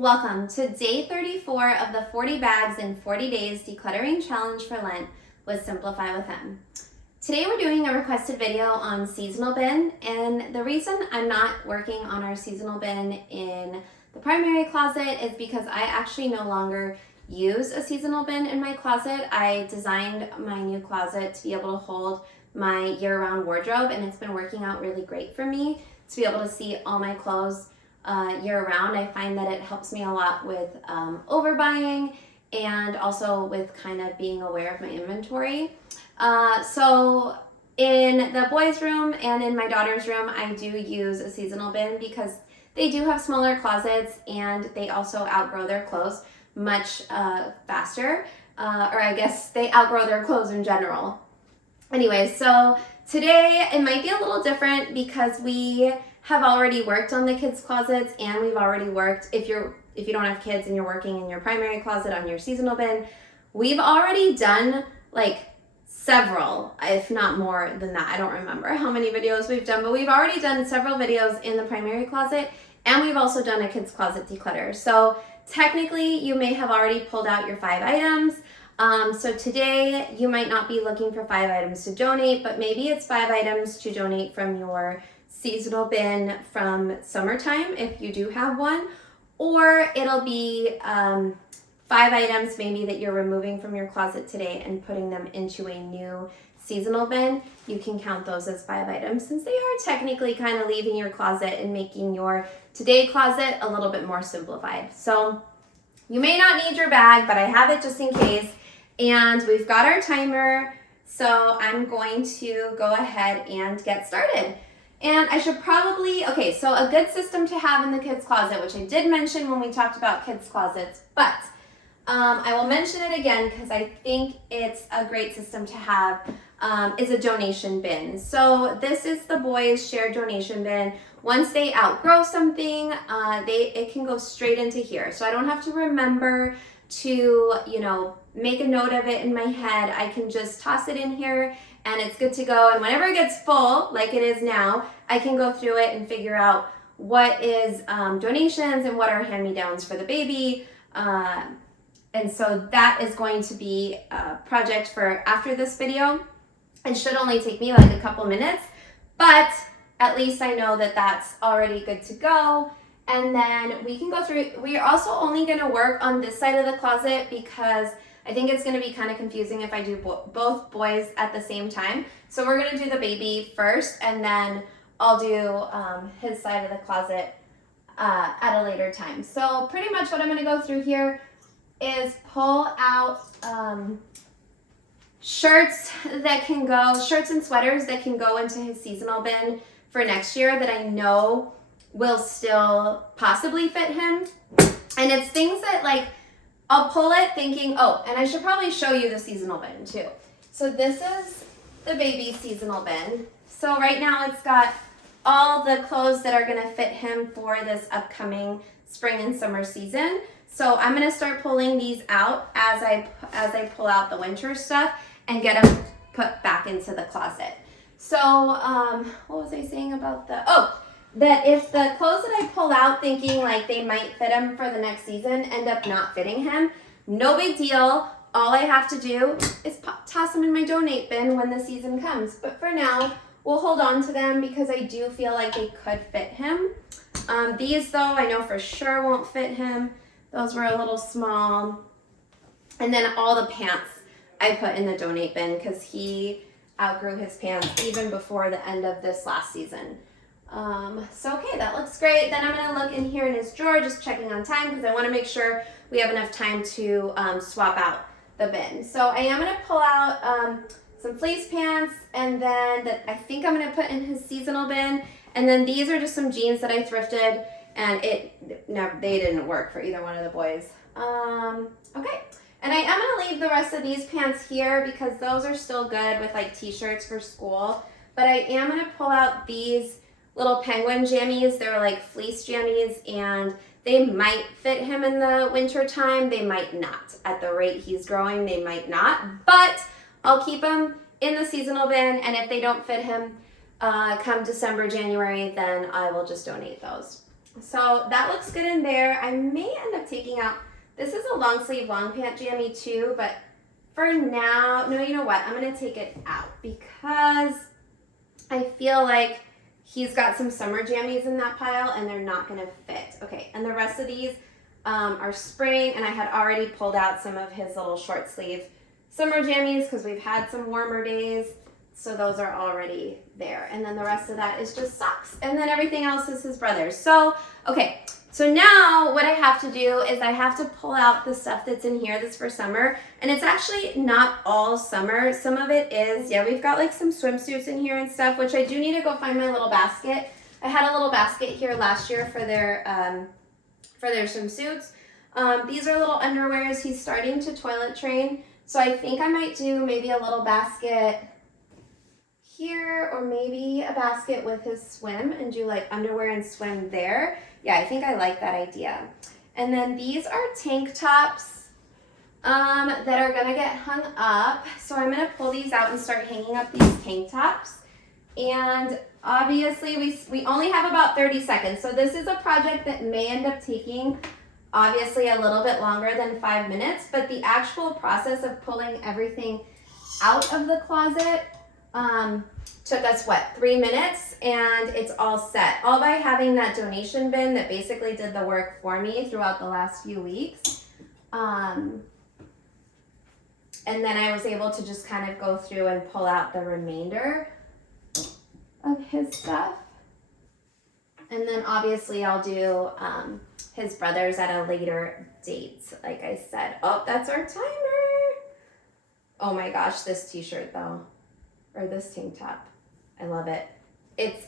Welcome to day 34 of the 40 Bags in 40 Days Decluttering Challenge for Lent with Simplify with Em. Today we're doing a requested video on seasonal bin, and the reason I'm not working on our seasonal bin in the primary closet is because I actually no longer use a seasonal bin in my closet. I designed my new closet to be able to hold my year-round wardrobe, and it's been working out really great for me to be able to see all my clothes year-round. I find that it helps me a lot with overbuying and also with kind of being aware of my inventory. So in the boys' room and in my daughter's room, I do use a seasonal bin because they do have smaller closets and they also outgrow their clothes much faster, or I guess they outgrow their clothes in general. Anyway, so today it might be a little different because we have already worked on the kids' closets, and we've already worked, if you don't have kids and you're working in your primary closet on your seasonal bin, we've already done like several, if not more than that. I don't remember how many videos we've done, but we've already done several videos in the primary closet, and we've also done a kids' closet declutter. So technically you may have already pulled out your 5 items. So today you might not be looking for 5 items to donate, but maybe it's 5 items to donate from your seasonal bin from summertime if you do have one, or it'll be 5 items maybe that you're removing from your closet today and putting them into a new seasonal bin. You can count those as 5 items since they are technically kind of leaving your closet and making your today closet a little bit more simplified. So you may not need your bag, but I have it just in case. And we've got our timer, so I'm going to go ahead and get started. And I should probably, okay, so a good system to have in the kids' closet, which I did mention when we talked about kids' closets, but I will mention it again because I think it's a great system to have, is a donation bin. So this is the boys' shared donation bin. Once they outgrow something, it can go straight into here. So I don't have to remember to, make a note of it in my head. I can just toss it in here and it's good to go. And whenever it gets full, like it is now, I can go through it and figure out what is donations and what are hand-me-downs for the baby. And so that is going to be a project for after this video. It should only take me like a couple minutes, but at least I know that that's already good to go. And then we can go through, we are also only gonna work on this side of the closet because I think it's gonna be kind of confusing if I do both boys at the same time. So we're gonna do the baby first, and then I'll do his side of the closet at a later time. So pretty much what I'm gonna go through here is pull out shirts and sweaters that can go into his seasonal bin for next year that I know will still possibly fit him. And it's things that like, I'll pull it thinking, oh, and I should probably show you the seasonal bin too. So this is the baby seasonal bin. So right now it's got all the clothes that are gonna fit him for this upcoming spring and summer season. So I'm gonna start pulling these out as I pull out the winter stuff and get them put back into the closet. So what was I saying about that if the clothes that I pull out thinking like they might fit him for the next season end up not fitting him, no big deal. All I have to do is toss them in my donate bin when the season comes. But for now, we'll hold on to them because I do feel like they could fit him. These though, I know for sure won't fit him. Those were a little small. And then all the pants I put in the donate bin because he outgrew his pants even before the end of this last season. So okay, that looks great. Then I'm gonna look in here in his drawer, just checking on time because I wanna make sure we have enough time to swap out the bin. So I am gonna pull out some fleece pants, and then that I think I'm gonna put in his seasonal bin. And then these are just some jeans that I thrifted, and they didn't work for either one of the boys. Okay, and I am gonna leave the rest of these pants here because those are still good with like t-shirts for school. But I am gonna pull out these little penguin jammies. They're like fleece jammies, and they might fit him in the winter time. They might not. At the rate he's growing, they might not. But I'll keep them in the seasonal bin, and if they don't fit him come December, January, then I will just donate those. So that looks good in there. I may end up taking out, this is a long sleeve long pant jammy too, but for now, no, you know what? I'm gonna take it out because I feel like he's got some summer jammies in that pile and they're not gonna fit. Okay, and the rest of these are spring, and I had already pulled out some of his little short sleeve summer jammies because we've had some warmer days. So those are already there. And then the rest of that is just socks. And then everything else is his brother's. So, okay. So now what I have to do is I have to pull out the stuff that's in here that's for summer. And it's actually not all summer. Some of it is, yeah, we've got like some swimsuits in here and stuff, which I do need to go find my little basket. I had a little basket here last year for their swimsuits. These are little underwears. He's starting to toilet train. So I think I might do maybe a little basket here, or maybe a basket with his swim and do like underwear and swim there. Yeah, I think I like that idea. And then these are tank tops that are gonna get hung up. So I'm gonna pull these out and start hanging up these tank tops. And obviously we only have about 30 seconds. So this is a project that may end up taking obviously a little bit longer than 5 minutes, but the actual process of pulling everything out of the closet took us, 3 minutes, and it's all set. All by having that donation bin that basically did the work for me throughout the last few weeks. And then I was able to just kind of go through and pull out the remainder of his stuff. And then obviously I'll do his brother's at a later date, like I said. Oh, that's our timer. Oh my gosh, this t-shirt though. Or this tank top. I love it. It's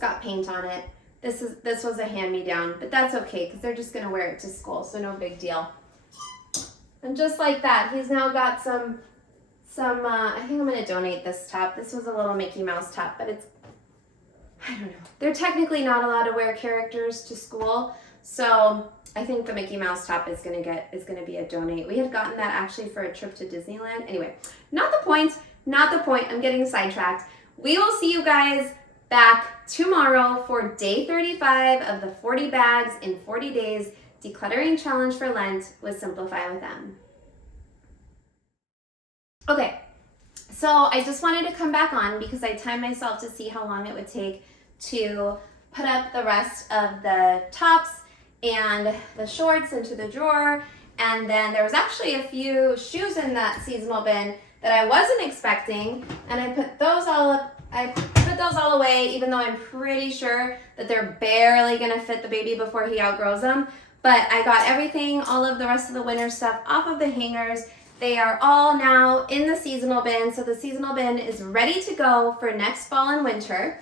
got paint on it. This was a hand-me-down, but that's okay because they're just gonna wear it to school, so no big deal. And just like that, he's now got some I think I'm gonna donate this top. This was a little Mickey Mouse top, but it's, I don't know. They're technically not allowed to wear characters to school, so I think the Mickey Mouse top is gonna be a donate. We had gotten that actually for a trip to Disneyland. Anyway, not the point. I'm getting sidetracked. We will see you guys back tomorrow for day 35 of the 40 bags in 40 days decluttering challenge for Lent with Simplify with M. Okay, so I just wanted to come back on because I timed myself to see how long it would take to put up the rest of the tops and the shorts into the drawer. And then there was actually a few shoes in that seasonal bin that I wasn't expecting, and I put those all up. I put those all away, even though I'm pretty sure that they're barely gonna fit the baby before he outgrows them. But I got everything, all of the rest of the winter stuff off of the hangers. They are all now in the seasonal bin, so the seasonal bin is ready to go for next fall and winter.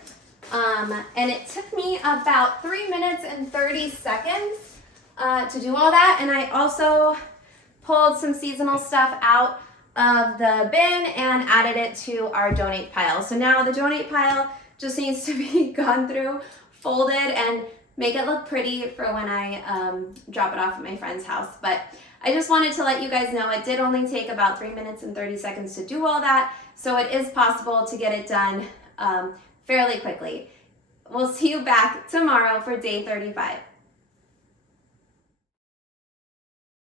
And it took me about 3 minutes and 30 seconds to do all that, and I also pulled some seasonal stuff out of the bin and added it to our donate pile. So now the donate pile just needs to be gone through, folded, and make it look pretty for when I drop it off at my friend's house. But I just wanted to let you guys know it did only take about 3 minutes and 30 seconds to do all that, so it is possible to get it done fairly quickly. We'll see you back tomorrow for day 35.